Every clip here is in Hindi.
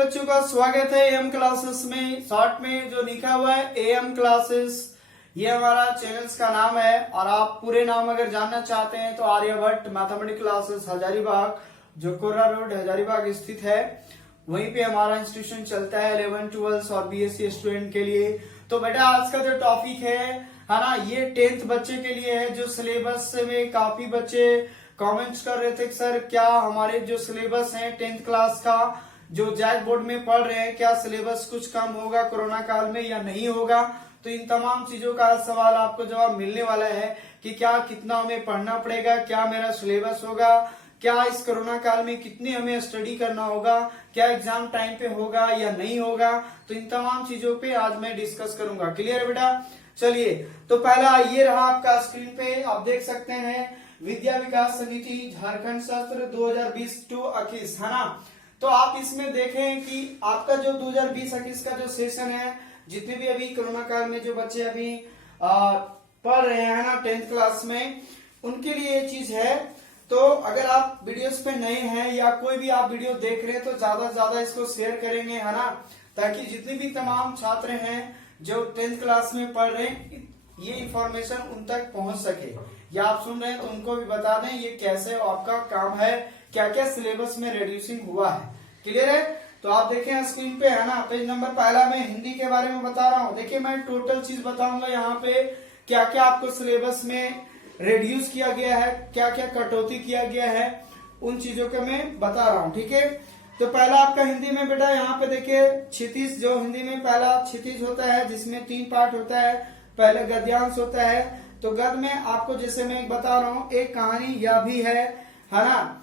बच्चों का स्वागत है एम क्लासेस में। शॉर्ट में जो लिखा हुआ है एम क्लासेस, ये हमारा चैनल्स का नाम है। और आप पूरे नाम अगर जानना चाहते हैं तो आर्यभट्ट मैथमेटिक्स क्लासेस हजारीबाग, जो कोर्रा रोड हजारीबाग स्थित है, वहीं पे हमारा इंस्टीट्यूशन चलता है 11th 12th और बीएससी स्टूडेंट के लिए। तो बेटा आज का जो टॉपिक है ना, ये 10th बच्चे के लिए है। जो सिलेबस में काफी बच्चे कमेंट्स कर रहे थे कि सर क्या हमारे जो सिलेबस है 10th क्लास का जो जैक बोर्ड में पढ़ रहे हैं, क्या सिलेबस कुछ कम होगा कोरोना काल में या नहीं होगा। तो इन तमाम चीजों का सवाल आपको जवाब मिलने वाला है कि क्या कितना हमें पढ़ना पड़ेगा, क्या मेरा सिलेबस होगा, क्या इस कोरोना काल में कितनी हमें स्टडी करना होगा, क्या एग्जाम टाइम पे होगा या नहीं होगा। तो इन तमाम चीजों पे आज मैं डिस्कस करूंगा। क्लियर बेटा? चलिए, तो पहला ये रहा आपका स्क्रीन पे, आप देख सकते हैं विद्या विकास समिति झारखंड सत्र 2020-21, है ना। तो आप इसमें देखें कि आपका जो 2020-21 का जो सेशन है, जितने भी अभी कोरोना काल में जो बच्चे अभी पढ़ रहे हैं ना 10th क्लास में, उनके लिए ये चीज है। तो अगर आप वीडियोस पे नए हैं या कोई भी आप वीडियो देख रहे हैं तो ज्यादा से ज्यादा इसको शेयर करेंगे, है ना, ताकि जितने भी तमाम छात्र हैं जो 10th क्लास में पढ़ रहे हैं ये इंफॉर्मेशन उन तक पहुंच सके। या आप सुन रहे हैं तो उनको भी बता दें ये कैसे आपका काम है, क्या क्या सिलेबस में रिड्यूसिंग हुआ है। क्लियर है? तो आप देखें स्क्रीन पे, है ना, पेज नंबर पहला में हिंदी के बारे में बता रहा हूँ। देखिए मैं टोटल चीज बताऊंगा यहाँ पे, क्या क्या आपको सिलेबस में रिड्यूस किया गया है, क्या क्या कटौती किया गया है, उन चीजों के मैं बता रहा हूँ। ठीक है, तो पहला आपका हिंदी में बेटा यहाँ पे देखिए क्षितिज, जो हिंदी में पहला क्षितिज होता है जिसमें 3 पार्ट होता है। पहले गद्यांश होता है, तो गद्य में आपको जैसे मैं बता रहा हूँ एक कहानी यह भी है ना।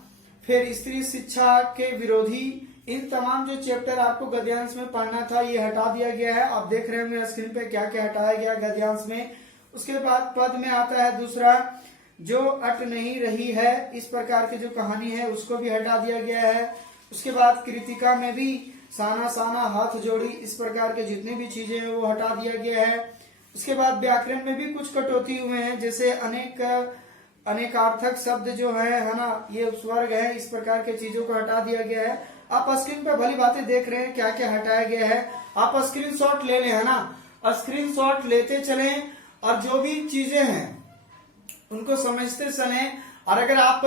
फिर स्त्री शिक्षा के विरोधी, इन तमाम जो चैप्टर आपको गद्यांश में पढ़ना था ये हटा दिया गया है। आप देख रहे होंगे स्क्रीन पे क्या क्या हटाया गया गद्यांश में। उसके बाद पद में आता है दूसरा, जो अट नहीं रही है, इस प्रकार की जो कहानी है उसको भी हटा दिया गया है। उसके बाद कृतिका में भी साना साना हाथ जोड़ी, इस प्रकार के जितने भी चीजें हैं वो हटा दिया गया है। उसके बाद व्याकरण में भी कुछ कटौती हुए हैं, जैसे अनेकार्थक शब्द जो है ना, ये स्वर्ग है, इस प्रकार के चीजों को हटा दिया गया है। आप स्क्रीन पे भली बातें देख रहे हैं क्या क्या हटाया गया है। आप स्क्रीनशॉट ले लें, है ना, स्क्रीनशॉट लेते चलें और जो भी चीजें हैं उनको समझते चलें। और अगर आप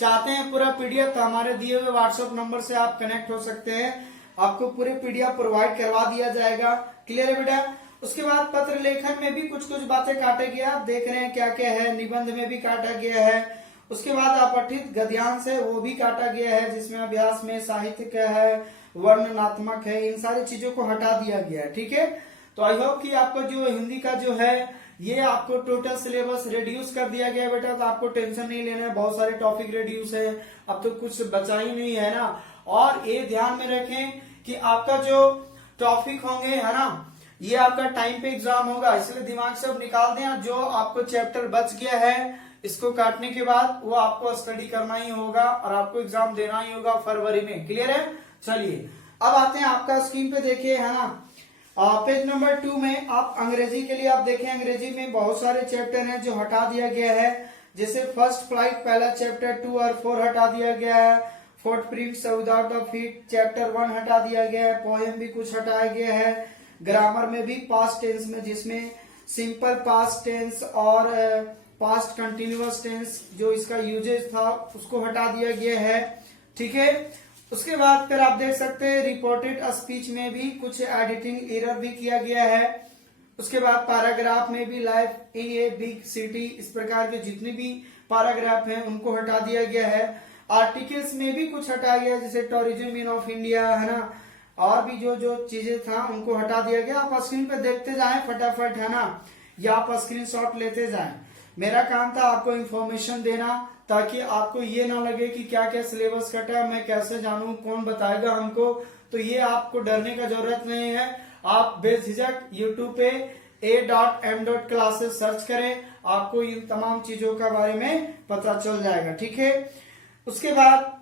चाहते हैं पूरा पीडीएफ तो हमारे दिए हुए व्हाट्सएप नंबर से आप कनेक्ट हो सकते हैं, आपको पूरे पीडीएफ प्रोवाइड करवा दिया जाएगा। क्लियर है बेटा? उसके बाद पत्र लेखन में भी कुछ कुछ बातें काटे गया, आप देख रहे हैं क्या क्या है। निबंध में भी काटा गया है। उसके बाद अपठित गद्यांश है वो भी काटा गया है, जिसमें अभ्यास में साहित्य का है, वर्णनात्मक है, इन सारी चीजों को हटा दिया गया है। ठीक है, तो आई होप कि आपको जो हिंदी का जो है ये आपको टोटल सिलेबस रिड्यूस कर दिया गया बेटा। तो आपको टेंशन नहीं लेना है, बहुत सारे टॉपिक रिड्यूस है, अब तो कुछ बचा ही नहीं है ना। और ये ध्यान में रखें कि आपका जो टॉपिक होंगे, है ना, ये आपका टाइम पे एग्जाम होगा, इसलिए दिमाग से अब निकाल दें। और जो आपको चैप्टर बच गया है इसको काटने के बाद वो आपको स्टडी करना ही होगा और आपको एग्जाम देना ही होगा फरवरी में। क्लियर है? चलिए अब आते हैं आपका स्क्रीन पे देखिए, है ना, पेज नंबर 2 में आप अंग्रेजी के लिए आप देखें, अंग्रेजी में बहुत सारे चैप्टर हैं जो हटा दिया गया है। जैसे फर्स्ट फ्लाइट पहला चैप्टर 2 और 4 हटा दिया गया है। Fourth prints without the feet chapter 1 हटा दिया गया है। पोएम भी कुछ हटाया गया है। ग्रामर में भी पास्ट टेंस में, जिसमें सिंपल पास्ट टेंस और पास्ट कंटिन्यूअस टेंस जो इसका यूजेज था उसको हटा दिया गया है। ठीक है, उसके बाद फिर आप देख सकते हैं रिपोर्टेड स्पीच में भी कुछ एडिटिंग एरर भी किया गया है। उसके बाद पैराग्राफ में भी life in a big city, इस प्रकार के जितने भी पैराग्राफ हैं उनको हटा दिया गया है। आर्टिकल्स में भी कुछ हटाया गया है, जैसे टूरिज्म इन ऑफ इंडिया, है ना, और भी जो जो चीजें था उनको हटा दिया गया। आप स्क्रीन पे देखते जाएं फटाफट, है ना, या आप स्क्रीनशॉट लेते जाएं। मेरा काम था आपको इन्फॉर्मेशन देना, ताकि आपको ये ना लगे कि क्या क्या सिलेबस कटा, मैं कैसे जानूं, कौन बताएगा हमको। तो ये आपको डरने का जरूरत नहीं है, आप बेझिझक यूट्यूब पे a.m.classes सर्च करें, आपको इन तमाम चीजों के बारे में पता चल जाएगा। ठीक है, उसके बाद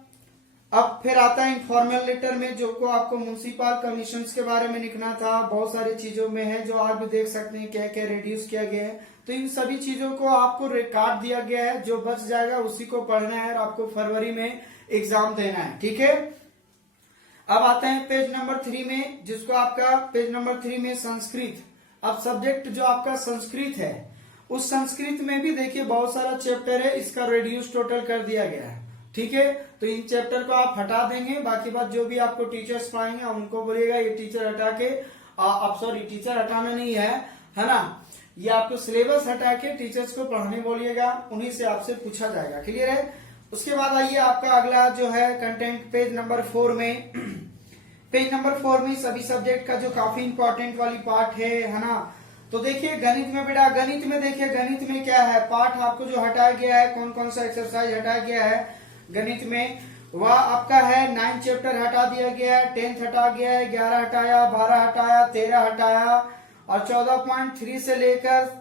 अब फिर आता है इनफॉर्मल लेटर में, जो को आपको म्युनिसिपल कमीशन के बारे में लिखना था। बहुत सारी चीजों में है जो आप भी देख सकते हैं क्या क्या रिड्यूस किया गया है। तो इन सभी चीजों को आपको रिकॉर्ड दिया गया है, जो बच जाएगा उसी को पढ़ना है और आपको फरवरी में एग्जाम देना है। ठीक है, अब आते हैं पेज नंबर 3 में, जिसको आपका पेज नंबर 3 में संस्कृत। अब सब्जेक्ट जो आपका संस्कृत है, उस संस्कृत में भी देखिए बहुत सारा चैप्टर है, इसका रिड्यूस टोटल कर दिया गया है। ठीक है, तो इन चैप्टर को आप हटा देंगे, बाकी बात जो भी आपको टीचर्स पढ़ाएंगे उनको बोलिएगा ये टीचर हटा के, आप सॉरी टीचर हटाना नहीं है ना, ये आपको सिलेबस हटा के टीचर्स को पढ़ाने बोलिएगा, उन्हीं से आपसे पूछा जाएगा। क्लियर है। उसके बाद आइए आपका अगला जो है कंटेंट पेज नंबर 4 में। पेज नंबर 4 में सभी सब्जेक्ट का जो काफी इंपॉर्टेंट वाली पार्ट है ना। तो देखिए गणित में बेटा, गणित में देखिए गणित में क्या है, पार्ट आपको जो हटाया गया है, कौन कौन सा एक्सरसाइज हटाया गया है गणित में, वह आपका है 9 चैप्टर हटा दिया गया है, 10th हटा गया है, 11 हटाया, 12 हटाया, 13 हटाया और 14.3 से लेकर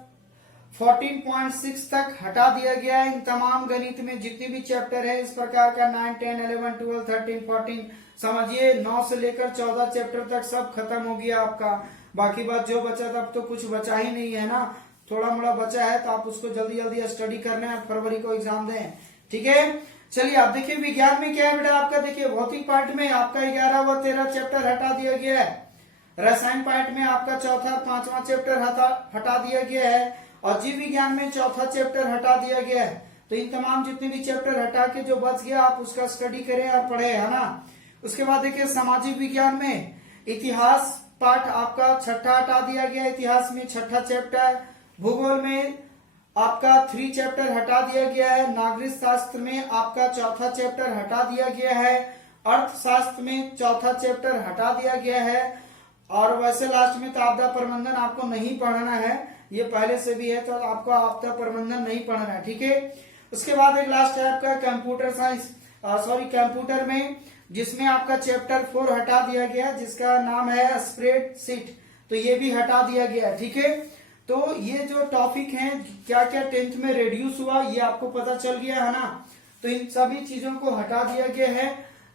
14.6 तक हटा दिया गया है। इन तमाम गणित में जितने भी चैप्टर है इस प्रकार का 9, 10, 11, 12, 13, 14 समझिए 9 से लेकर 14 चैप्टर तक सब खत्म हो गया आपका। बाकी बात जो बचा तब तो कुछ बचा ही नहीं है ना, थोड़ा मोड़ा बचा है तो आप उसको जल्दी जल्दी स्टडी करना है, फरवरी को एग्जाम दें। ठीक है, चलिए आप देखिए विज्ञान में क्या है बेटा आपका, देखिए भौतिक पार्ट में आपका 11 व 13 चैप्टर हटा दिया गया है। रसायन पार्ट में आपका 4था और 5वां चैप्टर हटा दिया गया है और जीव विज्ञान में 4था चैप्टर हटा दिया गया है। तो इन तमाम जितने भी चैप्टर हटा के जो बच गया आप उसका स्टडी करें और पढ़े, है ना। उसके बाद देखिए सामाजिक विज्ञान में इतिहास पार्ट आपका 6ठा हटा दिया गया, इतिहास में 6ठा चैप्टर। भूगोल में आपका 3 चैप्टर हटा दिया गया है। नागरिक शास्त्र में आपका 4था चैप्टर हटा दिया गया है। अर्थशास्त्र में 4था चैप्टर हटा दिया गया है। और वैसे लास्ट में तो आपदा प्रबंधन आपको नहीं पढ़ना है, ये पहले से भी है तो आपको आपदा प्रबंधन नहीं पढ़ना है। ठीक है, उसके बाद एक लास्ट है आपका कंप्यूटर साइंस, सॉरी कंप्यूटर में, जिसमें आपका चैप्टर 4 हटा दिया गया जिसका नाम है स्प्रेडशीट, तो ये भी हटा दिया गया। ठीक है, तो ये जो टॉपिक हैं क्या क्या 10th में रिड्यूस हुआ ये आपको पता चल गया है ना। तो इन सभी चीजों को हटा दिया गया है।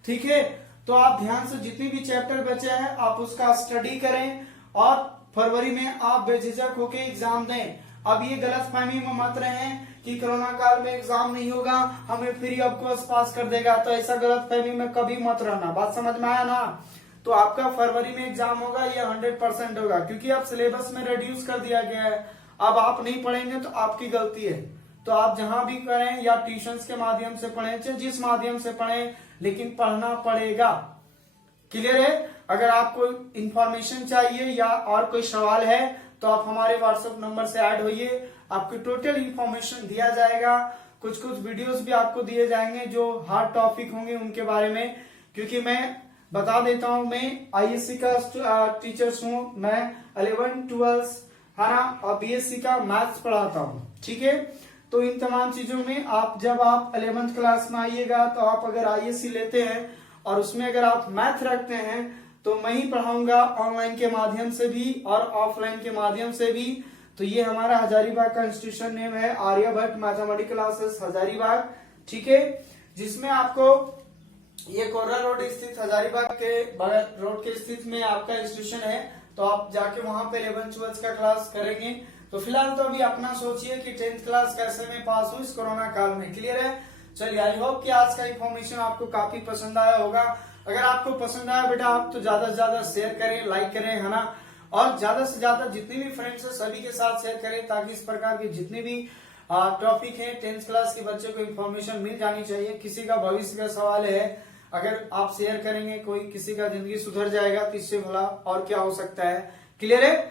ठीक है, तो आप ध्यान से जितनी भी चैप्टर बचे हैं आप उसका स्टडी करें और फरवरी में आप बेझिझक होकर एग्जाम दें। अब ये गलतफहमी में मत रहें कि कोरोना काल में एग्जाम नहीं होगा, हमें फ्री ऑफ कॉस्ट पास कर देगा, तो ऐसा गलतफहमी में कभी मत रहना। बात समझ में आया ना। तो आपका फरवरी में एग्जाम होगा, ये 100% होगा, क्योंकि अब सिलेबस में रिड्यूस कर दिया गया है। अब आप नहीं पढ़ेंगे तो आपकी गलती है। तो आप जहां भी पढ़ें या ट्यूशंस के माध्यम से पढ़ें, चाहे जिस माध्यम से पढ़ें, लेकिन पढ़ना पड़ेगा। क्लियर है। अगर आपको इंफॉर्मेशन चाहिए या और कोई सवाल है तो आप हमारे व्हाट्सएप नंबर से ऐड होइए, आपको टोटल इंफॉर्मेशन दिया जाएगा। कुछ कुछ वीडियोस भी आपको दिए जाएंगे जो हार्ड टॉपिक होंगे उनके बारे में, क्योंकि मैं बता देता हूं मैं आईएससी का टीचर्स हूं, मैं 11, 12 है ना और बीएससी का मैथ्स पढ़ाता हूं। ठीक है, तो इन तमाम चीजों में आप जब आप 11th क्लास में आइएगा तो आप अगर आईएससी लेते हैं और उसमें अगर आप मैथ रखते हैं तो मैं ही पढ़ाऊंगा ऑनलाइन के माध्यम से भी और ऑफलाइन के माध्यम से भी। तो ये हमारा हजारीबाग का इंस्टीट्यूशन नेम है आर्यभट्ट मैथमेटिक्स क्लासेस हजारीबाग। ठीक है, जिसमें आपको ये कोर्रा रोड स्थित हजारीबाग के बगल रोड के स्थित में आपका इंस्टीट्यूशन है, तो आप जाके वहां पे 11, 12 का क्लास करेंगे। तो फिलहाल तो अभी अपना सोचिए कि 10th क्लास कैसे में पास हुई इस कोरोना काल में। क्लियर है। चलिए, आई होप कि आज का इन्फॉर्मेशन आपको काफी पसंद आया होगा। अगर आपको पसंद आया बेटा आप तो ज्यादा से ज्यादा शेयर करें, लाइक करें, है ना, और ज्यादा से ज्यादा जितने भी फ्रेंड्स है सभी के साथ शेयर करें, ताकि इस प्रकार के जितने भी टॉपिक है 10th क्लास के बच्चे को इन्फॉर्मेशन मिल जानी चाहिए। किसी का भविष्य का सवाल है, अगर आप शेयर करेंगे कोई किसी का जिंदगी सुधर जाएगा तो इससे भला और क्या हो सकता है। क्लियर है।